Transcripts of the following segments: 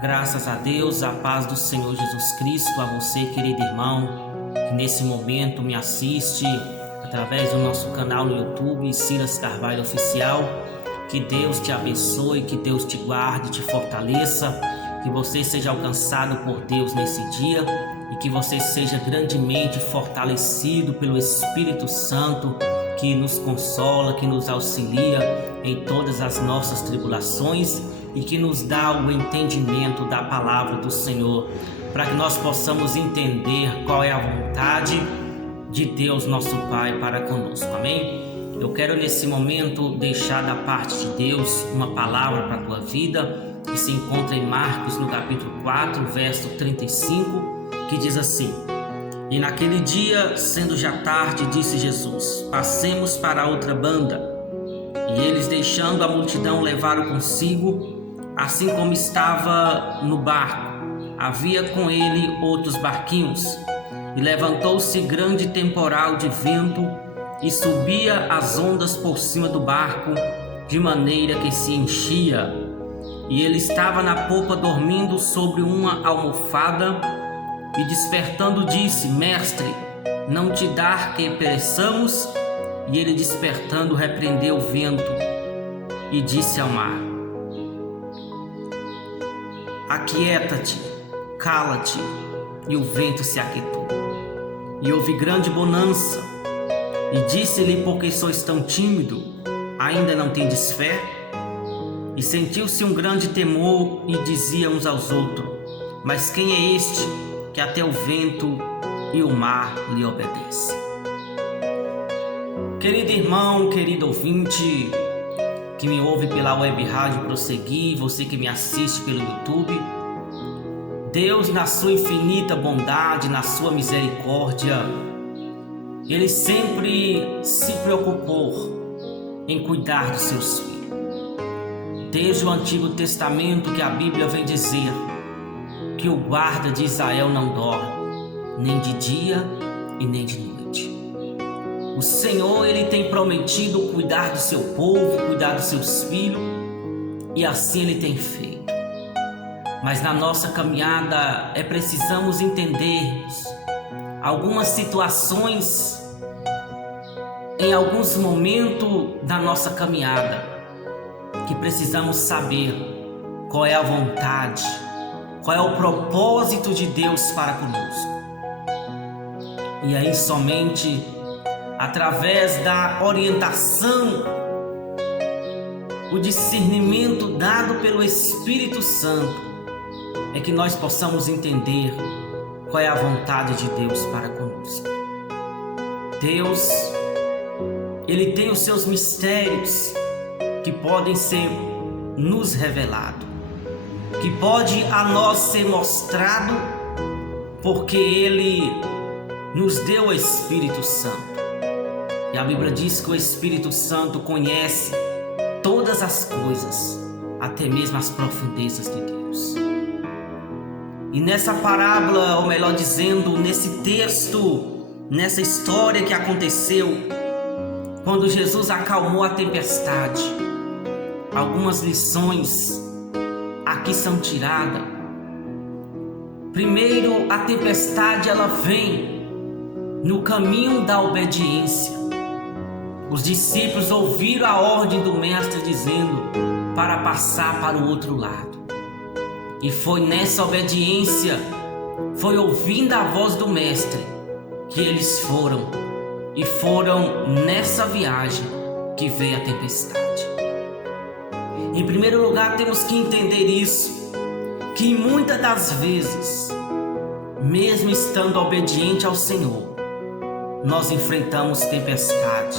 Graças a Deus, a paz do Senhor Jesus Cristo, a você, querido irmão, que nesse momento me assiste através do nosso canal no YouTube, Silas Carvalho Oficial. Que Deus te abençoe, que Deus te guarde, te fortaleça, que você seja alcançado por Deus nesse dia e que você seja grandemente fortalecido pelo Espírito Santo, que nos consola, que nos auxilia em todas as nossas tribulações e que nos dá o entendimento da palavra do Senhor, para que nós possamos entender qual é a vontade de Deus nosso Pai para conosco. Amém? Eu quero nesse momento deixar da parte de Deus uma palavra para a tua vida, que se encontra em Marcos no capítulo 4, verso 35, que diz assim: E naquele dia, sendo já tarde, disse Jesus: Passemos para a outra banda. E eles, deixando a multidão, levaram consigo, assim como estava no barco, havia com ele outros barquinhos. E levantou-se grande temporal de vento, e subia as ondas por cima do barco, de maneira que se enchia. E ele estava na popa dormindo sobre uma almofada, e despertando disse: Mestre, não te dá que pereçamos? E ele, despertando, repreendeu o vento e disse ao mar: Aquieta-te, cala-te. E o vento se aquietou. E houve grande bonança. E disse-lhe: Por que sois tão tímido? Ainda não tendes fé? E sentiu-se um grande temor, e diziam uns aos outros: Mas quem é este que até o vento e o mar lhe obedecem? Querido irmão, querido ouvinte, que me ouve pela web rádio Prosseguir, você que me assiste pelo YouTube, Deus, na sua infinita bondade, na sua misericórdia, Ele sempre se preocupou em cuidar dos seus filhos. Desde o Antigo Testamento, que a Bíblia vem dizer que o guarda de Israel não dorme, nem de dia e nem de noite. O Senhor, Ele tem prometido cuidar do seu povo, cuidar dos seus filhos, e assim Ele tem feito. Mas na nossa caminhada precisamos entender algumas situações, em alguns momentos da nossa caminhada, que precisamos saber qual é a vontade, qual é o propósito de Deus para conosco. E aí somente através da orientação, o discernimento dado pelo Espírito Santo, é que nós possamos entender qual é a vontade de Deus para conosco. Deus, Ele tem os seus mistérios que podem ser nos revelados, que pode a nós ser mostrado, porque Ele nos deu o Espírito Santo. E a Bíblia diz que o Espírito Santo conhece todas as coisas, até mesmo as profundezas de Deus. E nessa parábola, ou melhor dizendo, nesse texto, nessa história que aconteceu, quando Jesus acalmou a tempestade, algumas lições aqui são tiradas. Primeiro, a tempestade ela vem no caminho da obediência. Os discípulos ouviram a ordem do mestre dizendo para passar para o outro lado. E foi nessa obediência, foi ouvindo a voz do mestre, que eles foram. E foram nessa viagem que veio a tempestade. Em primeiro lugar, temos que entender isso, que muitas das vezes, mesmo estando obediente ao Senhor, nós enfrentamos tempestade,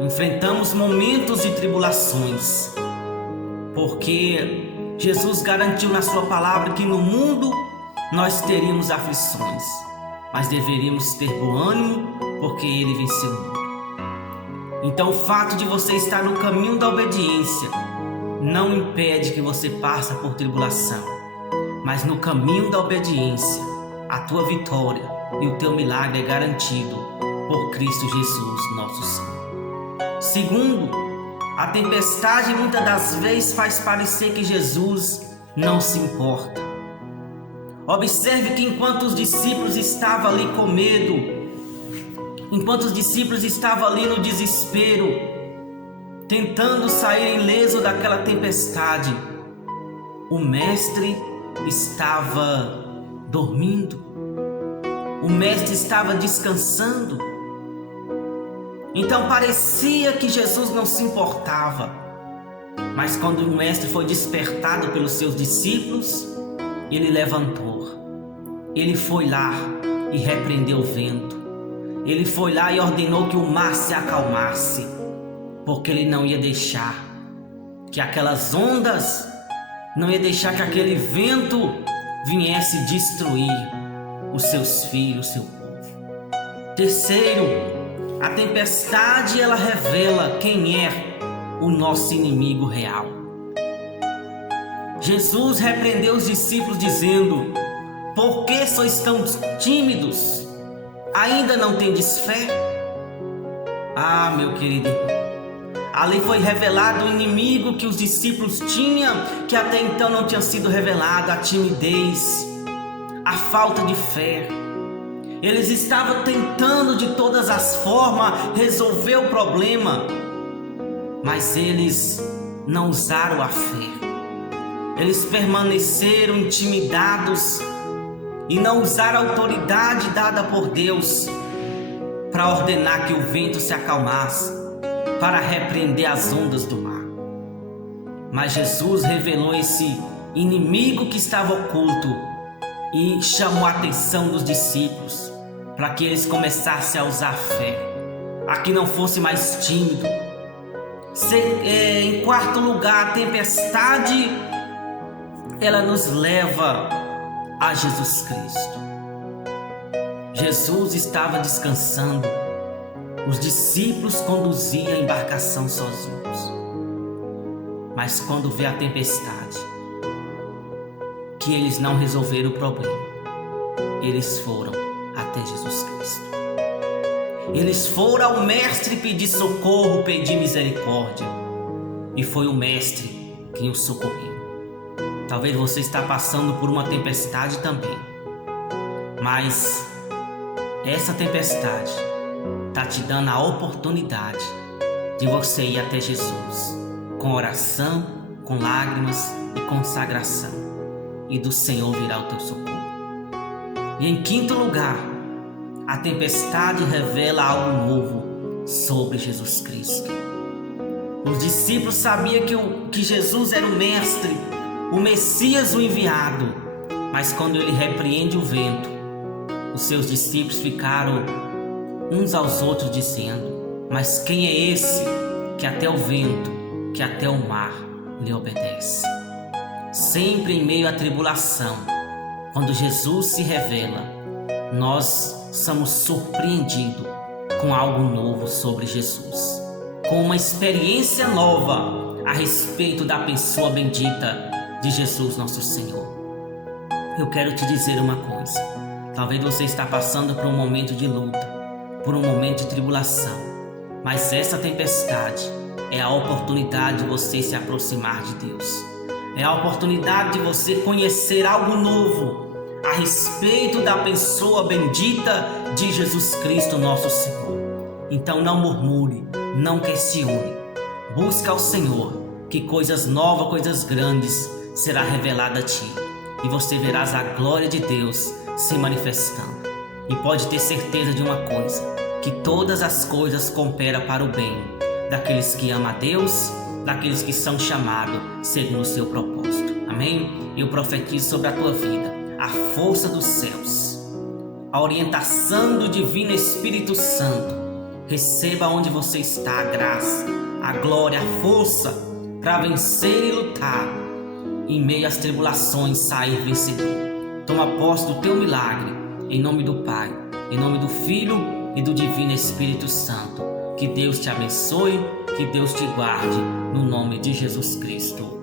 enfrentamos momentos de tribulações, porque Jesus garantiu na sua palavra que no mundo nós teríamos aflições, mas deveríamos ter bom ânimo, porque Ele venceu o mundo. Então o fato de você estar no caminho da obediência não impede que você passe por tribulação, mas no caminho da obediência, a tua vitória e o teu milagre é garantido por Cristo Jesus, nosso Senhor. Segundo, a tempestade muitas das vezes faz parecer que Jesus não se importa. Observe que enquanto os discípulos estavam ali com medo, enquanto os discípulos estavam ali no desespero, tentando sair ileso daquela tempestade, o mestre estava dormindo, o mestre estava descansando. Então parecia que Jesus não se importava, mas quando o mestre foi despertado pelos seus discípulos, ele levantou, ele foi lá e repreendeu o vento, ele foi lá e ordenou que o mar se acalmasse, porque ele não ia deixar que aquelas ondas, não ia deixar que aquele vento viesse destruir os seus filhos, o seu povo. Terceiro, a tempestade ela revela quem é o nosso inimigo real. Jesus repreendeu os discípulos dizendo: por que sois tão tímidos? Ainda não tendes fé? Ah, meu querido irmão, ali foi revelado o inimigo que os discípulos tinham, que até então não tinha sido revelado: a timidez, a falta de fé. Eles estavam tentando de todas as formas resolver o problema, mas eles não usaram a fé. Eles permaneceram intimidados e não usaram a autoridade dada por Deus para ordenar que o vento se acalmasse, para repreender as ondas do mar. Mas Jesus revelou esse inimigo que estava oculto e chamou a atenção dos discípulos para que eles começassem a usar a fé, a que não fosse mais tímido. Em quarto lugar, a tempestade ela nos leva a Jesus Cristo. Jesus estava descansando, os discípulos conduziam a embarcação sozinhos. Mas quando vê a tempestade, que eles não resolveram o problema, eles foram até Jesus Cristo. Eles foram ao mestre pedir socorro, pedir misericórdia, e foi o mestre quem os socorreu. Talvez você está passando por uma tempestade também, mas essa tempestade está te dando a oportunidade de você ir até Jesus, com oração, com lágrimas e consagração, e do Senhor virá o teu socorro. E em quinto lugar, a tempestade revela algo novo sobre Jesus Cristo. Os discípulos sabiam que Jesus era o mestre, o Messias, o enviado, mas quando ele repreende o vento, os seus discípulos ficaram uns aos outros dizendo: mas quem é esse que até o vento, que até o mar lhe obedece? Sempre em meio à tribulação, quando Jesus se revela, nós somos surpreendidos com algo novo sobre Jesus, com uma experiência nova a respeito da pessoa bendita de Jesus nosso Senhor. Eu quero te dizer uma coisa: talvez você está passando por um momento de luta, por um momento de tribulação, mas essa tempestade é a oportunidade de você se aproximar de Deus, é a oportunidade de você conhecer algo novo a respeito da pessoa bendita de Jesus Cristo nosso Senhor. Então não murmure, não questione, busca ao Senhor, que coisas novas, coisas grandes será revelada a ti, e você verás a glória de Deus se manifestando. E pode ter certeza de uma coisa, que todas as coisas cooperam para o bem daqueles que amam a Deus, daqueles que são chamados segundo o seu propósito. Amém? Eu profetizo sobre a tua vida a força dos céus, a orientação do Divino Espírito Santo. Receba onde você está a graça, a glória, a força para vencer e lutar, em meio às tribulações sair vencedor. Toma posse do teu milagre, em nome do Pai, em nome do Filho e do Divino Espírito Santo. Que Deus te abençoe, que Deus te guarde, no nome de Jesus Cristo.